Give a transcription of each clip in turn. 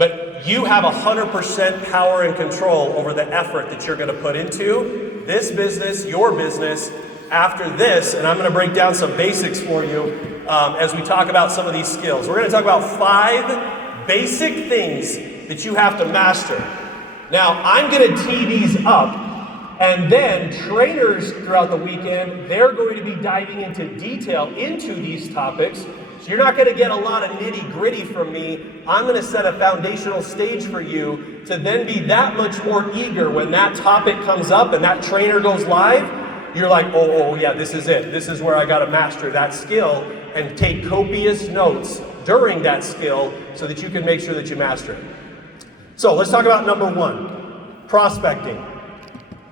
But you have 100% power and control over the effort that you're going to put into this business, your business, after this. And I'm going to break down some basics for you as we talk about some of these skills. We're going to talk about 5 basic things that you have to master. Now, I'm going to tee these up, and then trainers throughout the weekend, they're going to be diving into detail into these topics. So you're not going to get a lot of nitty-gritty from me. I'm going to set a foundational stage for you to then be that much more eager when that topic comes up and that trainer goes live. You're like, oh yeah, this is it. This is where I got to master that skill and take copious notes during that skill so that you can make sure that you master it. So let's talk about number 1, prospecting.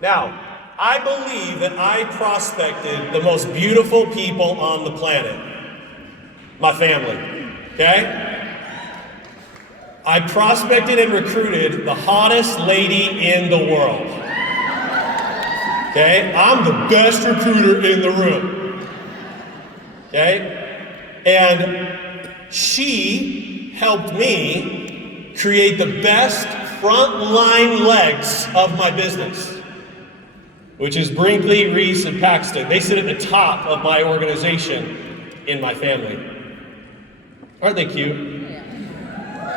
Now, I believe that I prospected the most beautiful people on the planet. My family, okay? I prospected and recruited the hottest lady in the world. Okay? I'm the best recruiter in the room. Okay? And she helped me create the best frontline legs of my business, which is Brinkley, Reese, and Paxton. They sit at the top of my organization in my family. Aren't they cute?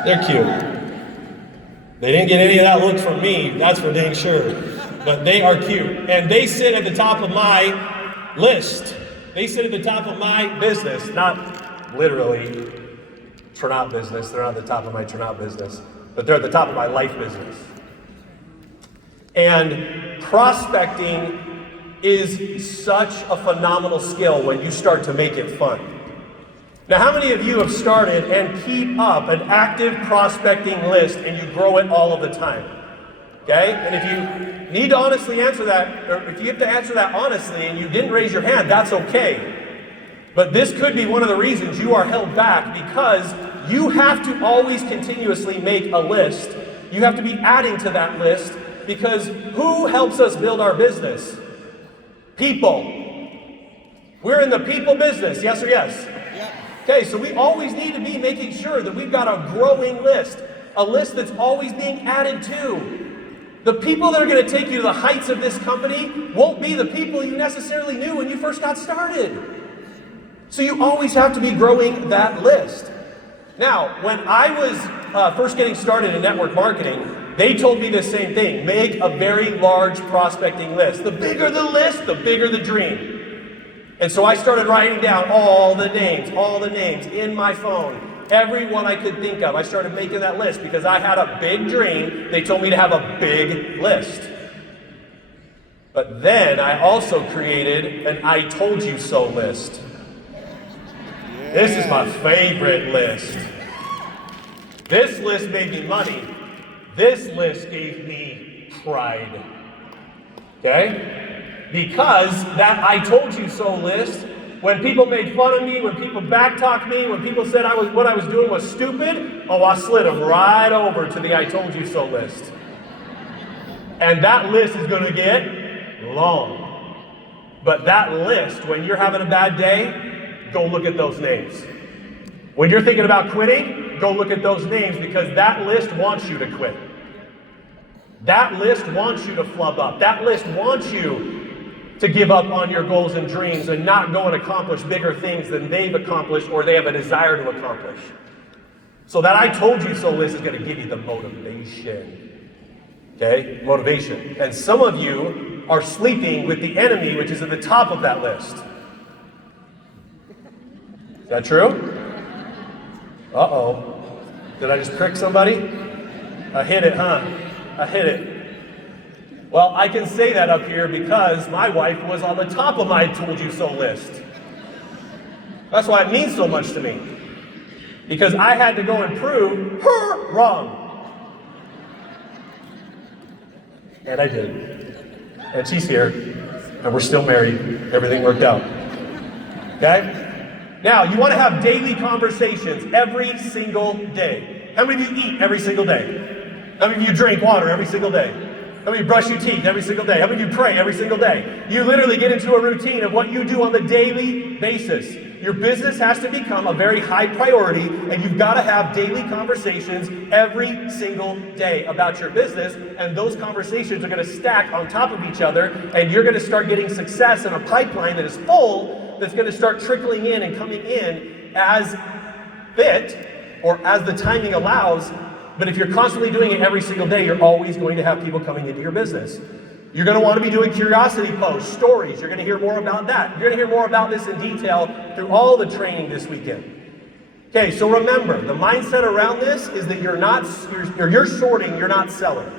They're cute. They didn't get any of that look from me, that's for dang sure. But they are cute. And they sit at the top of my list. They sit at the top of my business, not literally turnout business. They're not at the top of my turnout business, but they're at the top of my life business. And prospecting is such a phenomenal skill when you start to make it fun. Now, how many of you have started and keep up an active prospecting list and you grow it all of the time? Okay? And if you need to honestly answer that, or if you have to answer that honestly and you didn't raise your hand, that's okay. But this could be one of the reasons you are held back, because you have to always continuously make a list. You have to be adding to that list, because who helps us build our business? People. We're in the people business, yes or yes? Okay, so we always need to be making sure that we've got a growing list, a list that's always being added to. The people that are going to take you to the heights of this company won't be the people you necessarily knew when you first got started. So you always have to be growing that list. Now, when I was first getting started in network marketing, they told me the same thing: make a very large prospecting list. The bigger the list, the bigger the dream. And so I started writing down all the names in my phone, everyone I could think of. I started making that list because I had a big dream. They told me to have a big list. But then I also created an I told you so list. This is my favorite list. This list made me money. This list gave me pride. Okay? Because that I told you so list, when people made fun of me, when people backtalked me, when people said what I was doing was stupid, I slid them right over to the I told you so list. And that list is going to get long. But that list, when you're having a bad day, go look at those names. When you're thinking about quitting, go look at those names, because that list wants you to quit. That list wants you to flub up. That list wants you to give up on your goals and dreams and not go and accomplish bigger things than they've accomplished or they have a desire to accomplish. So that I told you so list is going to give you the motivation. Okay? Motivation. And some of you are sleeping with the enemy, which is at the top of that list. Is that true? Uh-oh. Did I just prick somebody? I hit it, huh? I hit it. Well, I can say that up here because my wife was on the top of my told you so list. That's why it means so much to me. Because I had to go and prove her wrong. And I did. And she's here. And we're still married. Everything worked out. Okay? Now, you want to have daily conversations every single day. How many of you eat every single day? How many of you drink water every single day? How many of you brush your teeth every single day? How many of you pray every single day? You literally get into a routine of what you do on the daily basis. Your business has to become a very high priority, and you've got to have daily conversations every single day about your business, and those conversations are going to stack on top of each other, and you're going to start getting success in a pipeline that is full, that's going to start trickling in and coming in as fit, or as the timing allows. But if you're constantly doing it every single day, you're always going to have people coming into your business. You're going to want to be doing curiosity posts, stories. You're going to hear more about that. You're going to hear more about this in detail through all the training this weekend. Okay, so remember, the mindset around this is that you're sorting, you're not selling.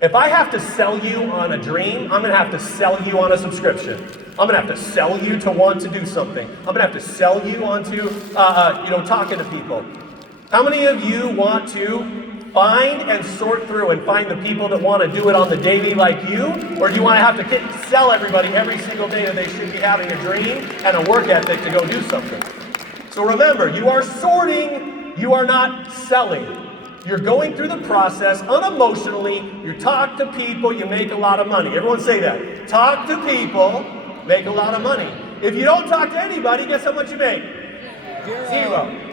If I have to sell you on a dream, I'm going to have to sell you on a subscription. I'm going to have to sell you to want to do something. I'm going to have to sell you onto, talking to people. How many of you want to find and sort through and find the people that want to do it on the daily like you? Or do you want to have to sell everybody every single day that they should be having a dream and a work ethic to go do something? So remember, you are sorting, you are not selling. You're going through the process unemotionally. You talk to people, you make a lot of money. Everyone say that. Talk to people, make a lot of money. If you don't talk to anybody, guess how much you make? Zero.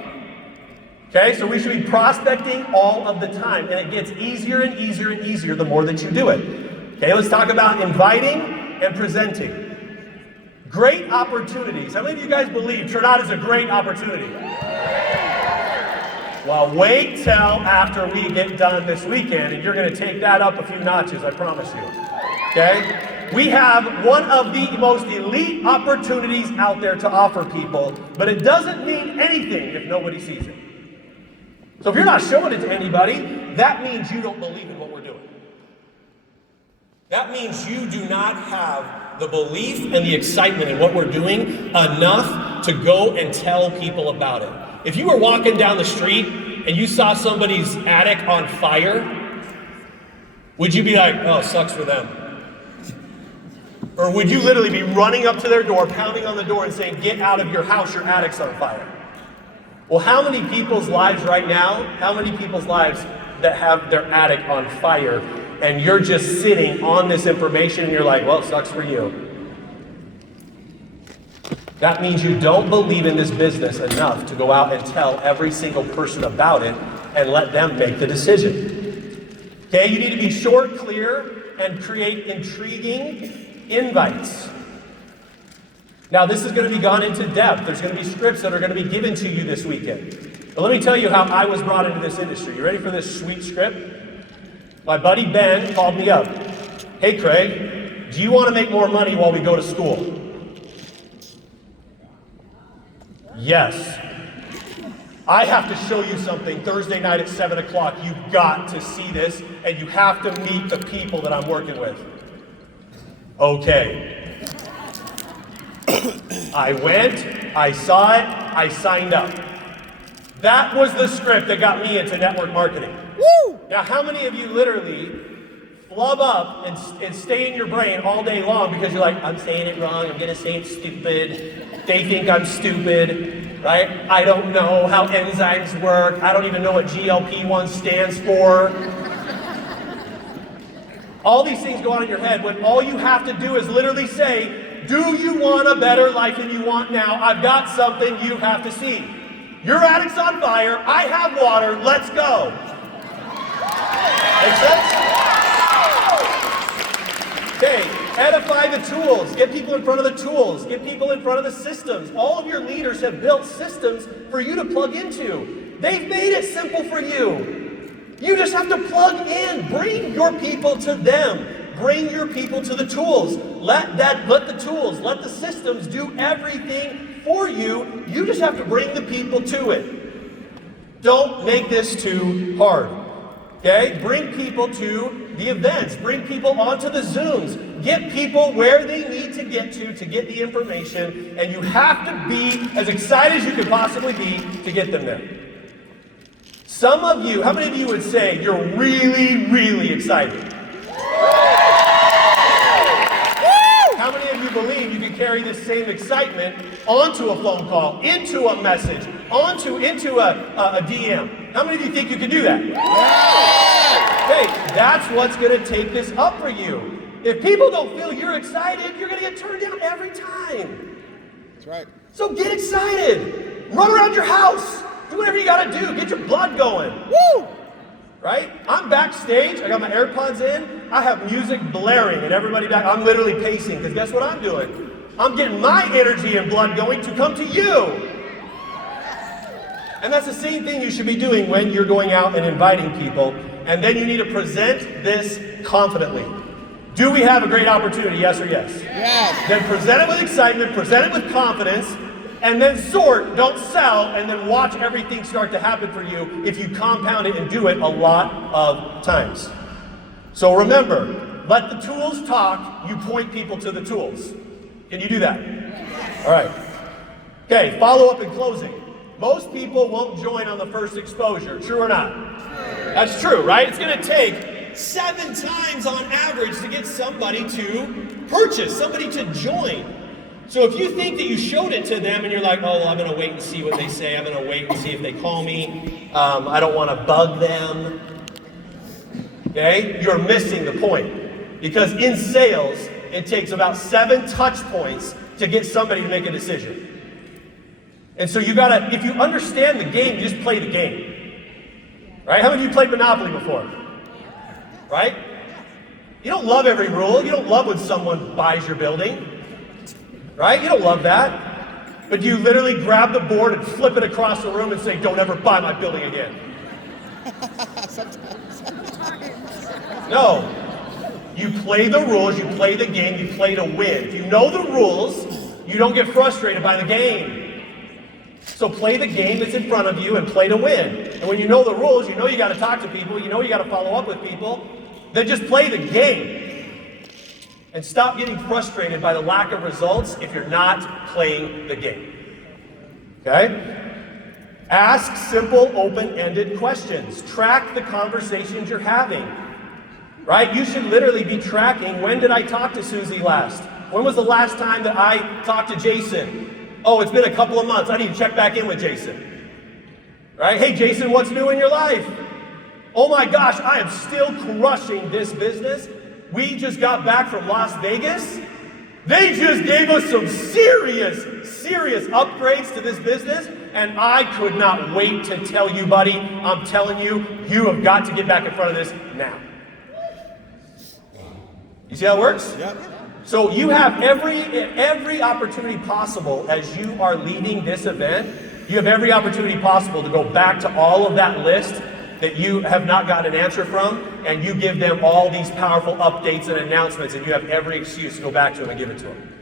Okay, so we should be prospecting all of the time, and it gets easier and easier and easier the more that you do it. Okay, let's talk about inviting and presenting. Great opportunities. How many of you guys believe Trinidad is a great opportunity? Well, wait till after we get done this weekend, and you're going to take that up a few notches, I promise you. Okay? We have one of the most elite opportunities out there to offer people, but it doesn't mean anything if nobody sees it. So if you're not showing it to anybody, that means you don't believe in what we're doing. That means you do not have the belief and the excitement in what we're doing enough to go and tell people about it. If you were walking down the street and you saw somebody's attic on fire, would you be like, oh, sucks for them? Or would you literally be running up to their door, pounding on the door and saying, get out of your house, your attic's on fire? Well, how many people's lives right now, how many people's lives that have their attic on fire, and you're just sitting on this information and you're like, well, it sucks for you. That means you don't believe in this business enough to go out and tell every single person about it and let them make the decision. Okay, you need to be short, clear, and create intriguing invites. Now, this is going to be gone into depth. There's going to be scripts that are going to be given to you this weekend. But let me tell you how I was brought into this industry. You ready for this sweet script? My buddy Ben called me up. Hey, Craig, do you want to make more money while we go to school? Yes. I have to show you something Thursday night at 7 o'clock. You've got to see this, and you have to meet the people that I'm working with. Okay. I went, I saw it, I signed up. That was the script that got me into network marketing. Woo! Now, how many of you literally flub up and stay in your brain all day long because you're like, I'm saying it wrong, I'm going to say it stupid, they think I'm stupid, right? I don't know how enzymes work, I don't even know what GLP-1 stands for. All these things go on in your head when all you have to do is literally say, do you want a better life than you want now? I've got something you have to see. Your attic's on fire, I have water, let's go. Make sense? Okay, edify the tools. Get people in front of the tools. Get people in front of the systems. All of your leaders have built systems for you to plug into. They've made it simple for you. You just have to plug in. Bring your people to them. Bring your people to the tools. Let the systems do everything for you. You just have to bring the people to it. Don't make this too hard. Okay? Bring people to the events. Bring people onto the Zooms. Get people where they need to get the information, and you have to be as excited as you can possibly be to get them there. Some of you, how many of you would say you're really, really excited? How many of you believe you can carry this same excitement onto a phone call, into a message, into a DM? How many of you think you can do that? Hey, that's what's going to take this up for you. If people don't feel you're excited, you're going to get turned down every time. That's right. So get excited. Run around your house. Do whatever you gotta do. Get your blood going. Woo! Right? I'm backstage. I got my AirPods in. I have music blaring and everybody back. I'm literally pacing because guess what I'm doing? I'm getting my energy and blood going to come to you. And that's the same thing you should be doing when you're going out and inviting people. And then you need to present this confidently. Do we have a great opportunity? Yes or yes? Yes. Then present it with excitement, present it with confidence, and then sort, don't sell, and then watch everything start to happen for you if you compound it and do it a lot of times. So remember, let the tools talk, you point people to the tools. Can you do that? Yes. All right. Okay, follow up and closing. Most people won't join on the first exposure, true or not? True. That's true, right? It's gonna take 7 times on average to get somebody to purchase, somebody to join. So if you think that you showed it to them and you're like, oh, well, I'm gonna wait and see what they say, I'm gonna wait and see if they call me, I don't wanna bug them, okay? You're missing the point. Because in sales, it takes about 7 touch points to get somebody to make a decision. And so you gotta, if you understand the game, you just play the game. Right? How many of you played Monopoly before? Right? You don't love every rule. You don't love when someone buys your building. Right? You don't love that. But you literally grab the board and flip it across the room and say, don't ever buy my building again. No. You play the rules, you play the game, you play to win. If you know the rules, you don't get frustrated by the game. So play the game that's in front of you and play to win. And when you know the rules, you know you got to talk to people, you know you got to follow up with people, then just play the game. And stop getting frustrated by the lack of results if you're not playing the game. Okay? Ask simple, open-ended questions. Track the conversations you're having. Right? You should literally be tracking, when did I talk to Susie last? When was the last time that I talked to Jason? Oh, it's been a couple of months. I need to check back in with Jason. Right? Hey, Jason, what's new in your life? Oh my gosh, I am still crushing this business. We just got back from Las Vegas. They just gave us some serious upgrades to this business, and I could not wait to tell you, buddy. I'm telling you, you have got to get back in front of this now. You see how it works? Yep. So you have every opportunity possible as you are leading this event. You have every opportunity possible to go back to all of that list that you have not gotten an answer from, and you give them all these powerful updates and announcements, and you have every excuse to go back to them and give it to them.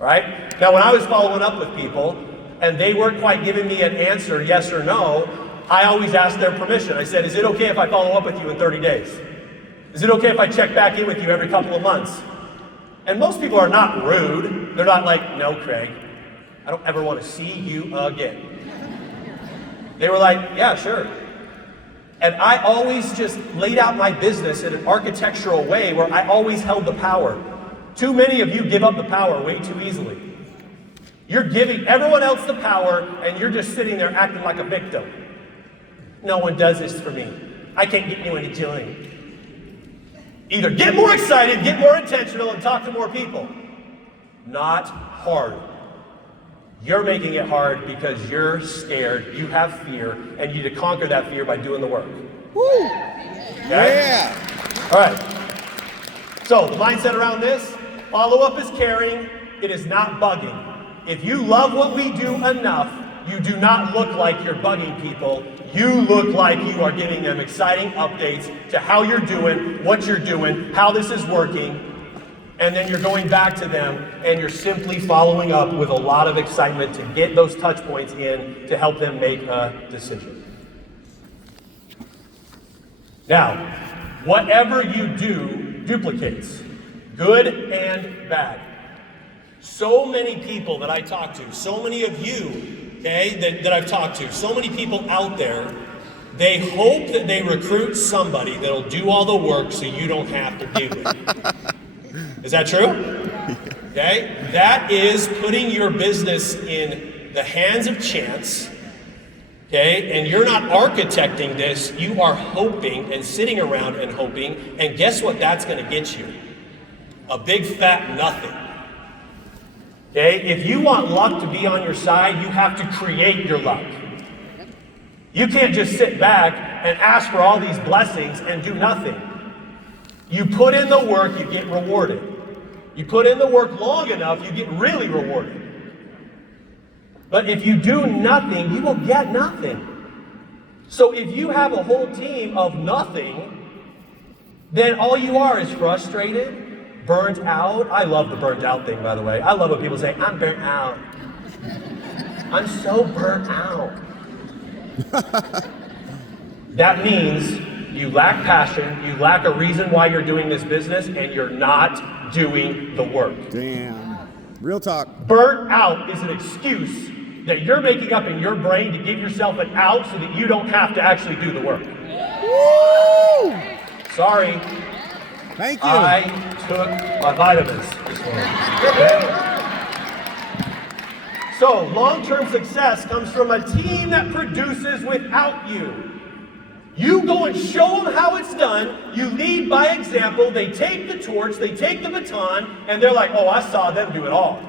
All right? Now, when I was following up with people, and they weren't quite giving me an answer, yes or no, I always asked their permission. I said, is it okay if I follow up with you in 30 days? Is it okay if I check back in with you every couple of months? And most people are not rude. They're not like, no, Craig, I don't ever want to see you again. They were like, yeah, sure. And I always just laid out my business in an architectural way where I always held the power. Too many of you give up the power way too easily. You're giving everyone else the power, and you're just sitting there acting like a victim. No one does this for me. I can't get anyone to join. Either get more excited, get more intentional, and talk to more people. Not hard. You're making it hard because you're scared, you have fear, and you need to conquer that fear by doing the work. Woo! Okay? Yeah! All right. So, the mindset around this, follow-up is caring, it is not bugging. If you love what we do enough, you do not look like you're bugging people. You look like you are giving them exciting updates to how you're doing, what you're doing, how this is working, and then you're going back to them and you're simply following up with a lot of excitement to get those touch points in to help them make a decision. Now, whatever you do duplicates, good and bad. So many people that I talk to, so many of you, okay, that I've talked to, so many people out there, they hope that they recruit somebody that'll do all the work so you don't have to do it. Is that true? Okay? That is putting your business in the hands of chance, okay? And you're not architecting this, you are hoping and sitting around and hoping, and guess what that's gonna get you? A big fat nothing. Okay? If you want luck to be on your side, you have to create your luck. You can't just sit back and ask for all these blessings and do nothing. You put in the work, you get rewarded. You put in the work long enough, you get really rewarded. But if you do nothing, you will get nothing. So if you have a whole team of nothing, then all you are is frustrated, burnt out. I love the burnt out thing, by the way. I love when people say, I'm burnt out. I'm so burnt out. That means you lack passion, you lack a reason why you're doing this business, and you're not doing the work. Damn. Real talk. Burnt out is an excuse that you're making up in your brain to give yourself an out so that you don't have to actually do the work. Woo! Sorry. Thank you. I took my vitamins this morning. So, long-term success comes from a team that produces without you. You go and show them how it's done. You lead by example. They take the torch, they take the baton, and they're like, oh, I saw them do it all.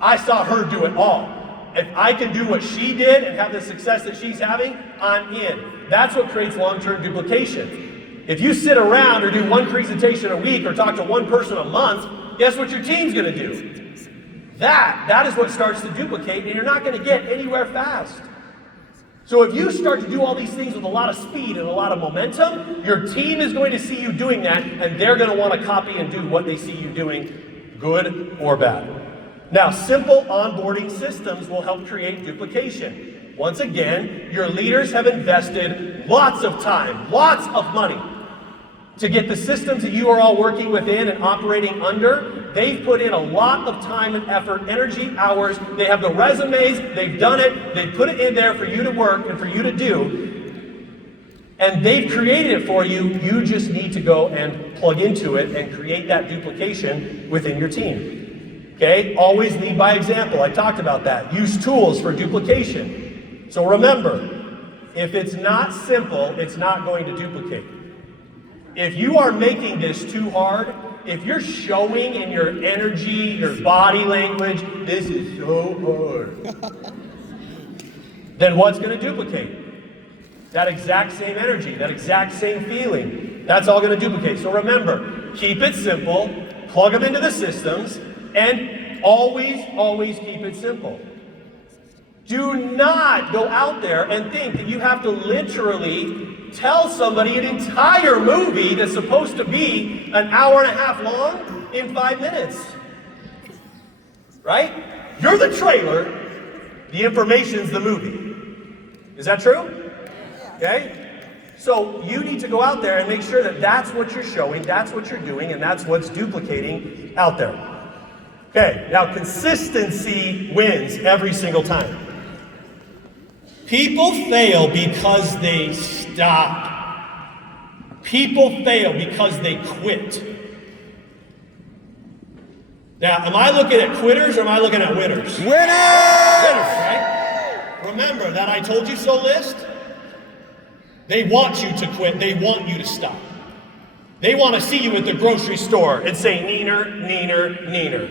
I saw her do it all. If I can do what she did and have the success that she's having, I'm in. That's what creates long-term duplication. If you sit around or do one presentation a week or talk to one person a month, guess what your team's going to do? That is what starts to duplicate, and you're not going to get anywhere fast. So if you start to do all these things with a lot of speed and a lot of momentum, your team is going to see you doing that, and they're going to want to copy and do what they see you doing, good or bad. Now, simple onboarding systems will help create duplication. Once again, your leaders have invested lots of time, lots of money to get the systems that you are all working within and operating under. They've put in a lot of time and effort, energy, hours. They have the resumes, they've done it, they've put it in there for you to work and for you to do. And they've created it for you. You just need to go and plug into it and create that duplication within your team. Okay? Always lead by example. I talked about that. Use tools for duplication. So remember, if it's not simple, it's not going to duplicate. If you are making this too hard, if you're showing in your energy, your body language, this is so hard, then what's going to duplicate? That exact same energy, that exact same feeling. That's all going to duplicate. So remember, keep it simple, plug them into the systems, and always keep it simple. Do not go out there and think that you have to literally tell somebody an entire movie that's supposed to be an hour and a half long in 5 minutes. Right? You're the trailer, the information's the movie. Is that true? Okay? So you need to go out there and make sure that that's what you're showing, that's what you're doing, and that's what's duplicating out there. Okay, now consistency wins every single time. People fail because they stop. People fail because they quit. Now, am I looking at quitters or am I looking at winners? Winners! Winners, right? Remember that I told you so list? They want you to quit. They want you to stop. They want to see you at the grocery store and say, neener, neener, neener.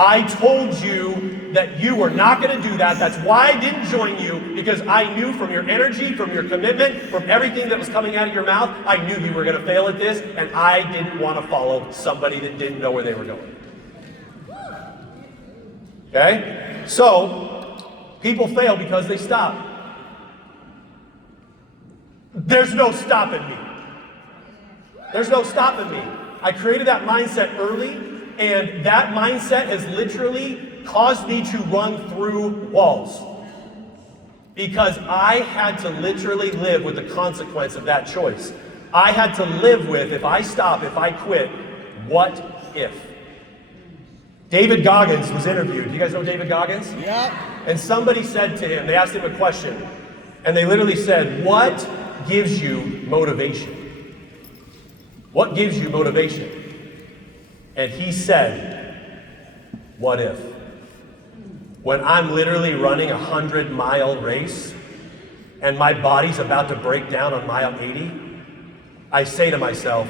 I told you that you were not going to do that. That's why I didn't join you, because I knew from your energy, from your commitment, from everything that was coming out of your mouth, I knew you were going to fail at this, and I didn't want to follow somebody that didn't know where they were going. Okay? So, people fail because they stop. There's no stopping me. There's no stopping me. I created that mindset early, and that mindset has literally caused me to run through walls. Because I had to literally live with the consequence of that choice. I had to live with, if I stop, if I quit, what if? David Goggins was interviewed. Do you guys know David Goggins? Yep. And somebody said to him, they asked him a question, and they literally said, what gives you motivation? What gives you motivation? And he said, what if? When I'm literally running a 100-mile race and my body's about to break down on mile 80, I say to myself,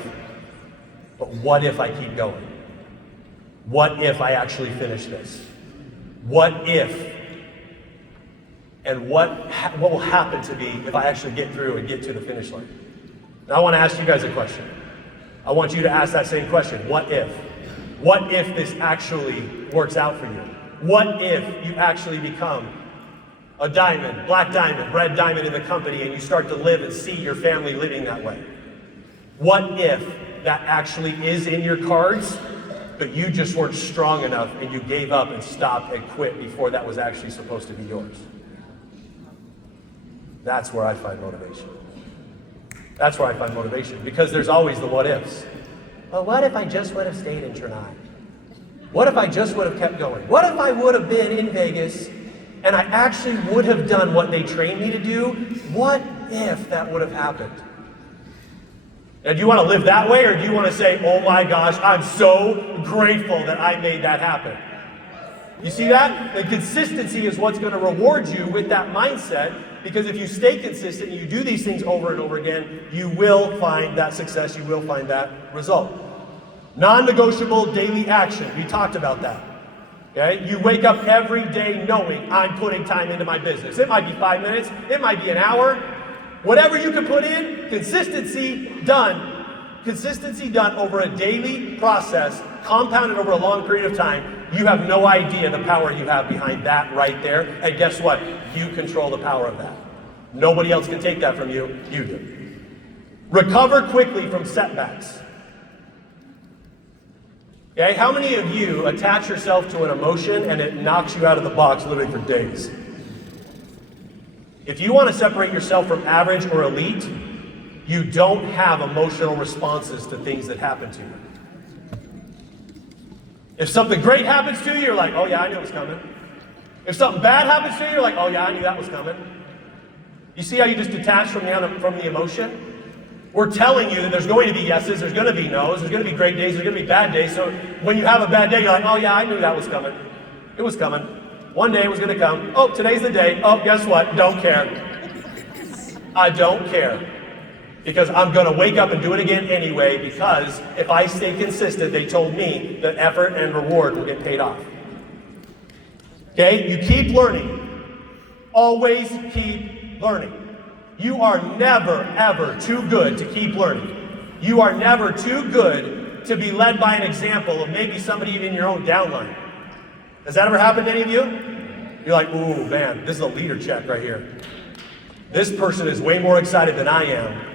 but what if I keep going? What if I actually finish this? What if? And what will happen to me if I actually get through and get to the finish line? Now I want to ask you guys a question. I want you to ask that same question. What if? What if this actually works out for you? What if you actually become a diamond, black diamond, red diamond in the company, and you start to live and see your family living that way? What if that actually is in your cards, but you just weren't strong enough and you gave up and stopped and quit before that was actually supposed to be yours? That's where I find motivation. That's where I find motivation, because there's always the what ifs. Well, what if I just would have stayed in Chennai? What if I just would have kept going? What if I would have been in Vegas and I actually would have done what they trained me to do? What if that would have happened? Now, do you want to live that way, or do you want to say, oh my gosh, I'm so grateful that I made that happen? You see that? The consistency is what's going to reward you with that mindset, because if you stay consistent and you do these things over and over again, you will find that success, you will find that result. Non-negotiable daily action. We talked about that. Okay? You wake up every day knowing I'm putting time into my business. It might be 5 minutes, it might be an hour. Whatever you can put in, consistency done. Consistency done over a daily process, compounded over a long period of time. You have no idea the power you have behind that right there. And guess what? You control the power of that. Nobody else can take that from you. You do. Recover quickly from setbacks. Okay, how many of you attach yourself to an emotion and it knocks you out of the box literally for days? If you want to separate yourself from average or elite, you don't have emotional responses to things that happen to you. If something great happens to you, you're like, oh yeah, I knew it was coming. If something bad happens to you, you're like, oh yeah, I knew that was coming. You see how you just detach from the emotion? We're telling you that there's going to be yeses, there's going to be no's, there's going to be great days, there's going to be bad days. So when you have a bad day, you're like, oh yeah, I knew that was coming. It was coming. One day it was going to come. Oh, today's the day. Oh, guess what? Don't care. I don't care. Because I'm going to wake up and do it again anyway, because if I stay consistent, they told me that effort and reward will get paid off. Okay? You keep learning. Always keep learning. You are never, ever too good to keep learning. You are never too good to be led by an example of maybe somebody even in your own downline. Has that ever happened to any of you? You're like, ooh, man, this is a leader check right here. This person is way more excited than I am.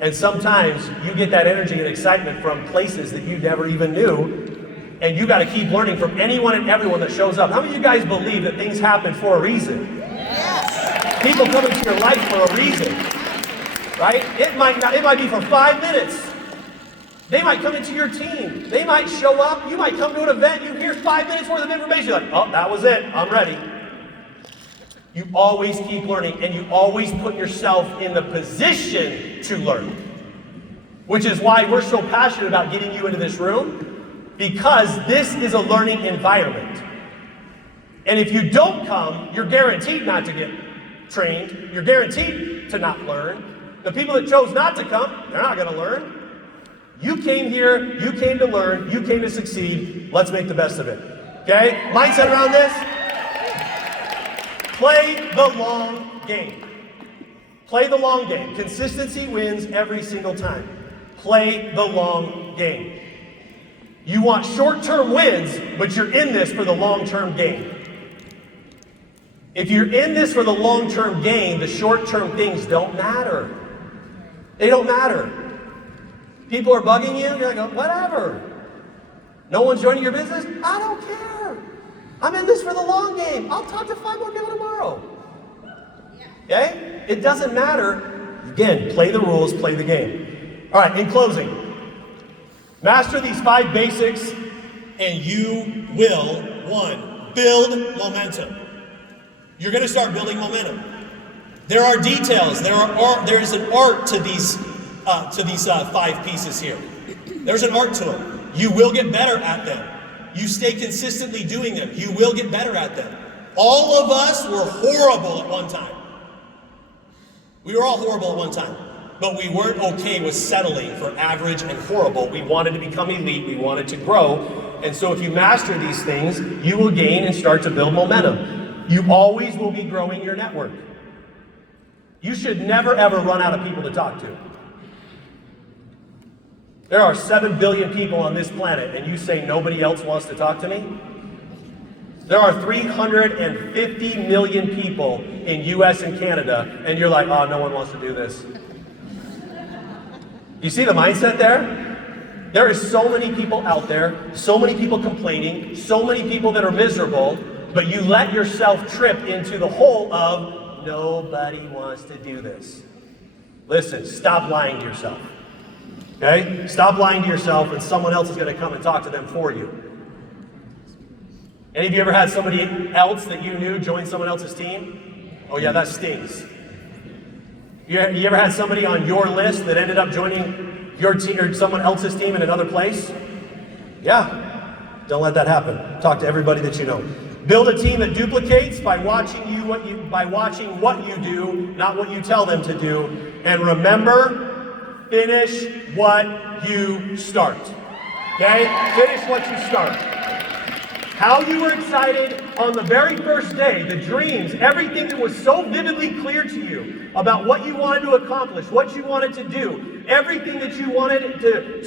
And sometimes you get that energy and excitement from places that you never even knew. And you got to keep learning from anyone and everyone that shows up. How many of you guys believe that things happen for a reason? Yes. People come into your life for a reason. Right? It might be for 5 minutes. They might come into your team. They might show up. You might come to an event. You hear 5 minutes worth of information. You're like, oh, that was it. I'm ready. You always keep learning, and you always put yourself in the position to learn. Which is why we're so passionate about getting you into this room, because this is a learning environment. And if you don't come, you're guaranteed not to get trained. You're guaranteed to not learn. The people that chose not to come, they're not going to learn. You came here, you came to learn, you came to succeed. Let's make the best of it. Okay? Mindset around this. Play the long game. Play the long game. Consistency wins every single time. Play the long game. You want short-term wins, but you're in this for the long-term gain. If you're in this for the long-term gain, the short-term things don't matter. They don't matter. People are bugging you, you're like, oh, whatever. No one's joining your business? I don't care. I'm in this for the long game. I'll talk to 5 more people tomorrow. Okay? It doesn't matter. Again, play the rules, play the game. All right, in closing, master these 5 basics and you will, 1, build momentum. You're going to start building momentum. There are details. There is an art to these 5 pieces here. There's an art to them. You will get better at them. You stay consistently doing them. You will get better at them. All of us were horrible at one time. We were all horrible at one time. But we weren't okay with settling for average and horrible. We wanted to become elite. We wanted to grow. And so if you master these things, you will gain and start to build momentum. You always will be growing your network. You should never ever run out of people to talk to. There are 7 billion people on this planet, and you say nobody else wants to talk to me? There are 350 million people in US and Canada, and you're like, oh, no one wants to do this. You see the mindset there? There is so many people out there, so many people complaining, so many people that are miserable, but you let yourself trip into the hole of nobody wants to do this. Listen, stop lying to yourself. Okay? Stop lying to yourself, and someone else is going to come and talk to them for you. Any of you ever had somebody else that you knew join someone else's team? Oh yeah, that stings. You ever had somebody on your list that ended up joining your team or someone else's team in another place? Yeah. Don't let that happen. Talk to everybody that you know. Build a team that duplicates by watching what you do, not what you tell them to do. And remember, finish what you start. Okay? Finish what you start. How you were excited on the very first day, the dreams, everything that was so vividly clear to you about what you wanted to accomplish, what you wanted to do, everything that you wanted to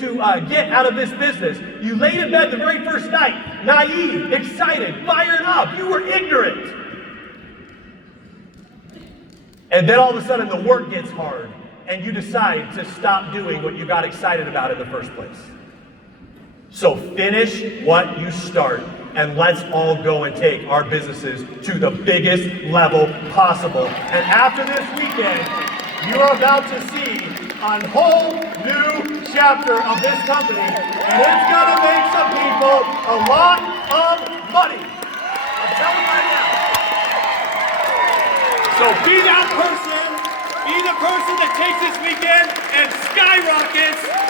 get out of this business. You laid in bed the very first night, naive, excited, fired up. You were ignorant. And then all of a sudden the work gets hard and you decide to stop doing what you got excited about in the first place. So finish what you start. And let's all go and take our businesses to the biggest level possible. And after this weekend, you are about to see a whole new chapter of this company, and it's going to make some people a lot of money. I'm telling you right now. So be that person, be the person that takes this weekend and skyrockets